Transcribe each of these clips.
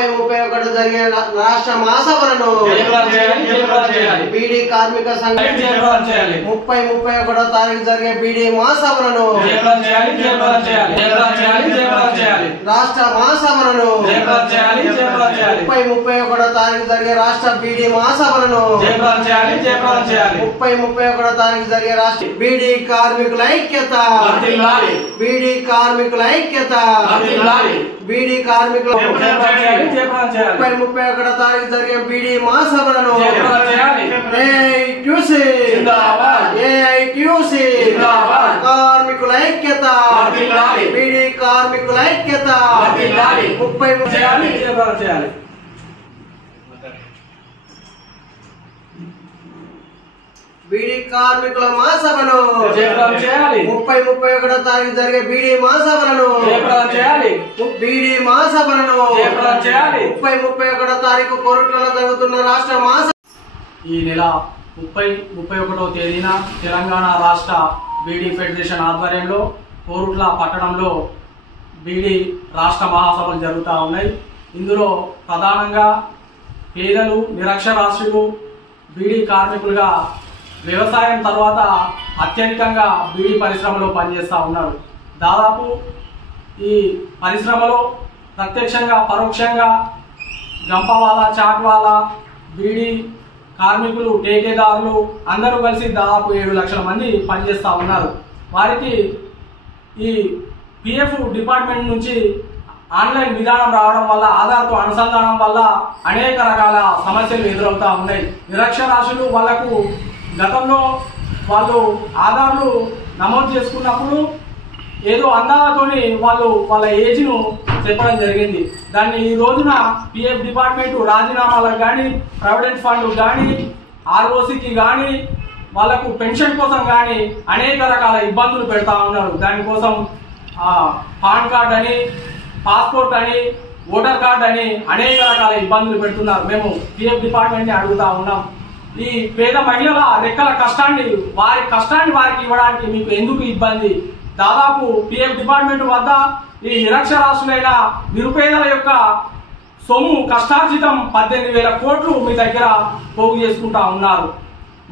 30-31 జరిగే రాష్ట్ర మహాసభలను బీడీ కార్మిక సంఘం 30-31 తారీఖు జరిగే బీడీ మహాసభలను రాష్ట్ర మహాసభలను 30-31 తారీఖు జరిగే రాష్ట్ర బీడీ మహాసభలను 30-31 తారీఖు జరిగే రాష్ట్ర బీడీ కార్మికుల ఐక్యత బీడీ కార్మికుల ఐక్యత బీడీ కార్మికుల 30-31 తారీఖు జరిగే బీడీ మహాసభలను కార్మికుల ఐక్యత బీడీ కార్మికుల ఐక్యత 30 బీడీ కార్మికుల మహాసభను 30-31 తారీఖు జరిగే బీడీ మహాసభలను బీడీ మహాసభలను 30-31 తారీఖు కోరుట్లలో జరుగుతున్న రాష్ట్ర మహాసభ ఈ నెల 30-31వ తేదీన తెలంగాణ రాష్ట్ర బీడీ ఫెడరేషన్ ఆధ్వర్యంలో కోరుట్ల పట్టణంలో బీడీ రాష్ట్ర మహాసభలు జరుగుతూ ఉన్నాయి. ఇందులో ప్రధానంగా పేదలు, నిరక్షరాస్యులు, బీడీ కార్మికులుగా వ్యవసాయం తర్వాత అత్యధికంగా బీడీ పరిశ్రమలో పనిచేస్తూ ఉన్నారు. దాదాపు ఈ పరిశ్రమలో ప్రత్యక్షంగా పరోక్షంగా గంపవాలా, చాట్వాలా, బీడీ కార్మికులు, టేకేదారులు అందరూ కలిసి దాదాపు 7 లక్షల మంది పనిచేస్తూ ఉన్నారు. వారికి ఈ పిఎఫ్ డిపార్ట్మెంట్ నుంచి ఆన్లైన్ విధానం రావడం వల్ల, ఆధార్తో అనుసంధానం వల్ల అనేక రకాల సమస్యలు ఎదురవుతూ ఉన్నాయి. నిరక్షరాస్యులు వాళ్లకు గతంలో వాళ్ళు ఆధార్లు నమోదు చేసుకున్నప్పుడు ఏదో అందాలతోని వాళ్ళు వాళ్ళ ఏజ్ను చెప్పడం జరిగింది. దాన్ని ఈ రోజున పిఎఫ్ డిపార్ట్మెంట్ రాజీనామాలకు కానీ, ప్రావిడెంట్ ఫండ్ కానీ, ఆర్ఓసికి కానీ, వాళ్ళకు పెన్షన్ కోసం కానీ అనేక రకాల ఇబ్బందులు పెడతా ఉన్నారు. దానికోసం పాన్ కార్డ్ అని, పాస్పోర్ట్ అని, ఓటర్ కార్డ్ అని అనేక రకాల ఇబ్బందులు పెడుతున్నారు. మేము పిఎఫ్ డిపార్ట్మెంట్ని అడుగుతా ఉన్నాం, ఈ పేద మహిళల రెక్కల కష్టాన్ని వారికి ఇవ్వడానికి మీకు ఎందుకు ఇబ్బంది? దాదాపు పిఎఫ్ డిపార్ట్మెంట్ వద్ద ఈ నిరక్షరాస్యులైన నిరుపేదల యొక్క సొమ్ము కష్టార్జితం 18,000 కోట్లు మీ దగ్గర పోగు చేసుకుంటా ఉన్నారు.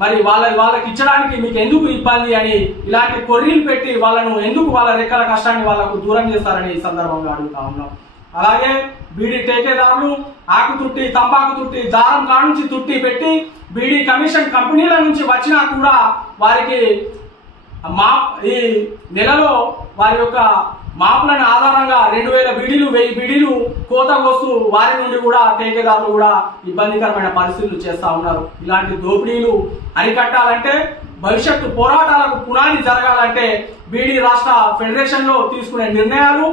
మరి వాళ్ళకి ఇచ్చడానికి మీకు ఎందుకు ఇబ్బంది అని ఇలాంటి కొర్రీలు పెట్టి వాళ్ళను ఎందుకు వాళ్ళ రెక్కల కష్టాన్ని వాళ్ళకు దూరం చేస్తారని ఈ సందర్భంగా అడుగుతా ఉన్నాం. అలాగే బీడీ టేకేదారులు ఆకు తుట్టి, తంబాకు తుట్టి, దారం కానుంచి తుట్టి పెట్టి బీడీ కమిషన్ కంపెనీల నుంచి వచ్చినా కూడా వారికి ఈ నెలలో వారి యొక్క మాపులను ఆధారంగా 2,000 బీడీలు, 1000 బీడీలు కోత కోస్తూ వారి నుండి కూడా టేకేదారులు కూడా ఇబ్బందికరమైన పరిస్థితులు చేస్తూ ఉన్నారు. ఇలాంటి దోపిడీలు అరికట్టాలంటే, భవిష్యత్తు పోరాటాలకు పునాది జరగాలంటే బీడీ రాష్ట్ర ఫెడరేషన్ లో తీసుకునే నిర్ణయాలు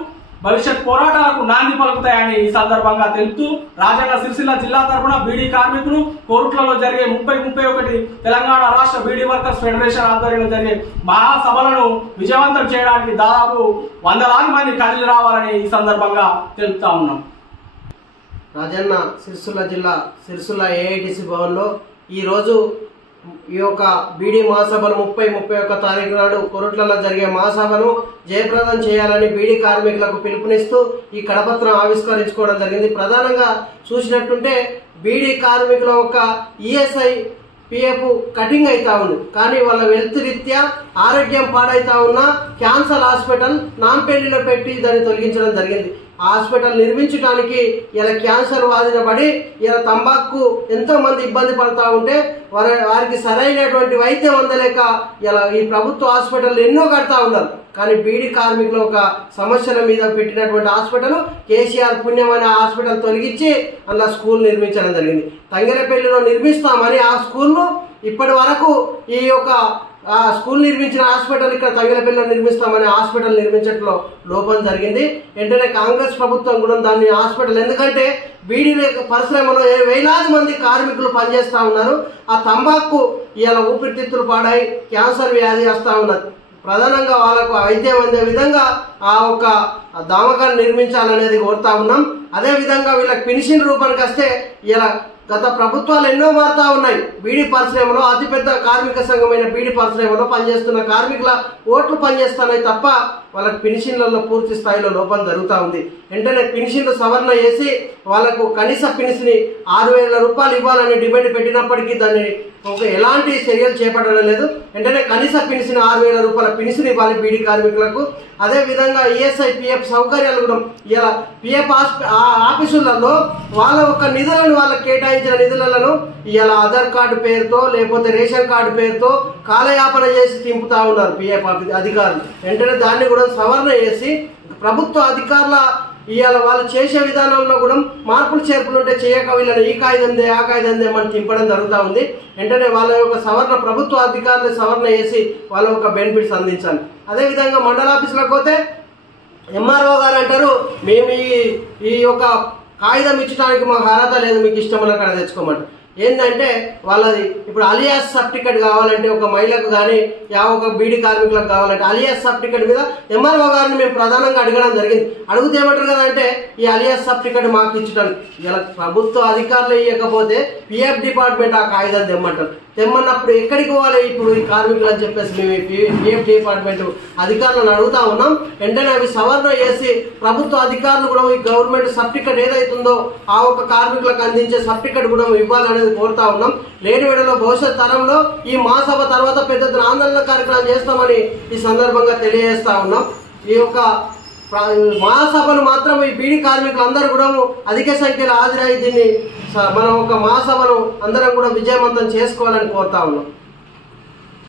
భవిష్యత్ పోరాటాలకు నాంది పలుకుతాయని ఈ సందర్భంగా తెలుపుతూ, రాజన్న సిరిసిల్ల జిల్లా తరఫున బీడీ కార్మికులు కోరుట్లలో జరిగే 30-31 తెలంగాణ రాష్ట్ర బీడీ వర్కర్స్ ఫెడరేషన్ ఆధ్వర్యంలో జరిగే మహాసభలను విజయవంతం చేయడానికి దాదాపు 100,000 మంది కదిలి రావాలని ఈ సందర్భంగా తెలుపుతా ఉన్నాం. రాజన్న సిరిసిల్ల జిల్లా సిరిసిల్ల ఏఐటిసి భవన్లో ఈరోజు ఈ యొక్క బీడీ మహాసభలు 30-31 తారీఖు నాడు కొరుట్లలో జరిగే మహాసభను జయప్రదం చేయాలని బీడీ కార్మికులకు పిలుపునిస్తూ ఈ కరపత్రం ఆవిష్కరించుకోవడం జరిగింది. ప్రధానంగా చూసినట్టుంటే బీడీ కార్మికుల యొక్క ఈఎస్ఐ పిఎఫ్ కటింగ్ అవుతా ఉంది, కానీ వాళ్ళ వెల్త్ రీత్యా ఆరోగ్యం పాడైతా ఉన్న క్యాన్సర్ హాస్పిటల్ నాంపల్లిలో పెట్టి దాన్ని తొలగించడం జరిగింది. హాస్పిటల్ నిర్మించడానికి ఇలా క్యాన్సర్ బాధిన పడి ఇలా తంబాకు ఎంతో మంది ఇబ్బంది పడతా ఉంటే వారికి సరైనటువంటి వైద్యం అందలేక ఇలా ఈ ప్రభుత్వ హాస్పిటల్ ఎన్నో కడతా ఉన్నారు. కానీ బీడీ కార్మికుల ఒక సమస్యల మీద పెట్టినటువంటి హాస్పిటల్ కేసీఆర్ పుణ్యం అనే హాస్పిటల్ తొలగించి అందులో స్కూల్ నిర్మించడం జరిగింది. తంగెలపల్లిలో నిర్మిస్తామని ఆ స్కూల్ను ఇప్పటి వరకు ఈ యొక్క స్కూల్ నిర్మించిన హాస్పిటల్ ఇక్కడ తంగెలపల్లిలో నిర్మిస్తామని హాస్పిటల్ నిర్మించడంలో లోపం జరిగింది. వెంటనే కాంగ్రెస్ ప్రభుత్వం కూడా దాన్ని హాస్పిటల్, ఎందుకంటే బీడీ పరిశ్రమలో వేలాది మంది కార్మికులు పనిచేస్తూ ఉన్నారు. ఆ తంబాకు ఇలా ఊపిరితిత్తులు పాడై క్యాన్సర్ వ్యాధి వస్తూ ఉన్నది. ప్రధానంగా వాళ్ళకు వైద్యం అందే విధంగా ఆ ఒక దామకాన్ని నిర్మించాలనేది కోరుతా ఉన్నాం. అదేవిధంగా వీళ్ళకి పెన్షన్ రూపానికి వస్తే ఇలా గత ప్రభుత్వాలు ఎన్నో మారుతా ఉన్నాయి. బీడీ పరిశ్రమలో అతిపెద్ద కార్మిక సంఘమైన బీడీ పరిశ్రమలో పనిచేస్తున్న కార్మికుల ఓట్లు పనిచేస్తున్నాయి తప్ప వాళ్ళకి పెన్షన్లలో పూర్తి స్థాయిలో లోపం జరుగుతూ ఉంది. వెంటనే పెన్షన్లు సవరణ చేసి వాళ్ళకు కనీస పెన్షన్ 6,000 రూపాయలు ఇవ్వాలని డిమాండ్ పెట్టినప్పటికీ దాన్ని ఎలాంటి చర్యలు చేపట్టడం లేదు. వెంటనే కనీస పెన్షన్ 6,000 రూపాయల పెన్షన్ ఇవ్వాలి బీడీ కార్మికులకు. అదేవిధంగా ఈఎస్ఐ పిఎఫ్ సౌకర్యాలు కూడా ఇలా పిఎఫ్ ఆఫీసులలో వాళ్ళ ఒక నిధులను వాళ్ళకి కేటాయించిన నిధులను ఇలా ఆధార్ కార్డు పేరుతో లేకపోతే రేషన్ కార్డు పేరుతో కాలయాపన చేసి తింపుతా ఉన్నారు పిఎఫ్ అధికారులు. వెంటనే దాన్ని కూడా సవరణ చేసి ప్రభుత్వ అధికారుల ఇవాళ వాళ్ళు చేసే విధానంలో కూడా మార్పులు చేర్పులు ఉంటే చేయక వీళ్ళని ఈ కాయిదందే ఆ కాయిదందే మనం తింపడం జరుగుతూ ఉంది. వెంటనే వాళ్ళ యొక్క సవరణ ప్రభుత్వ అధికారులు సవరణ చేసి వాళ్ళ యొక్క బెనిఫిట్స్ అందించాలి. అదేవిధంగా మండల ఆఫీసులకు పోతే ఎంఆర్ఓ గారు అంటారు, మేము ఈ యొక్క కాగితం ఇచ్చడానికి మాకు అర్హత లేదు, మీకు ఇష్టం అక్కడ తెచ్చుకోమంటారు. ఏంటంటే వాళ్ళది ఇప్పుడు అలియాస్ సర్టిఫికెట్ కావాలంటే ఒక మహిళకు కానీ ఒక బీడీ కార్మికులకు కావాలంటే అలియాస్ సర్టిఫికెట్ మీద ఎంఆర్ఓ గారిని మేము ప్రధానంగా అడగడం జరిగింది. అడిగితే ఏమంటారు కదంటే ఈ అలియాస్ సర్టిఫికెట్ మాకు ఇచ్చడానికి ఇలా ప్రభుత్వ అధికారులు ఇవ్వకపోతే పిఎఫ్ డిపార్ట్మెంట్ ఆ కాగితాలు తెమ్మంటారు. తెమ్మన్నప్పుడు ఎక్కడికి పోవాలి ఇప్పుడు ఈ కార్మికులు అని చెప్పేసి మేము పిఎఫ్ డిపార్ట్మెంట్ అధికారులను అడుగుతా ఉన్నాం. వెంటనే అవి సవరణ చేసి ప్రభుత్వ అధికారులు కూడా ఈ గవర్నమెంట్ సర్టిఫికెట్ ఏదైతుందో ఆ ఒక కార్మికులకు అందించే సర్టిఫికెట్ కూడా ఇవ్వాలనేది కోరుతా ఉన్నాం. లేని వేళలో భవిష్యత్ తరంలో ఈ మహాసభ తర్వాత పెద్ద ఆందోళన కార్యక్రమం చేస్తామని ఈ సందర్భంగా తెలియజేస్తా ఉన్నాం. ఈ యొక్క మహాసభను మాత్రం ఈ బీడీ కార్మికులందరూ కూడా అధిక సంఖ్యలో హాజరై దీన్ని మనం ఒక మహాసభను అందరం కూడా విజయవంతం చేసుకోవాలని కోరుతా ఉన్నాం.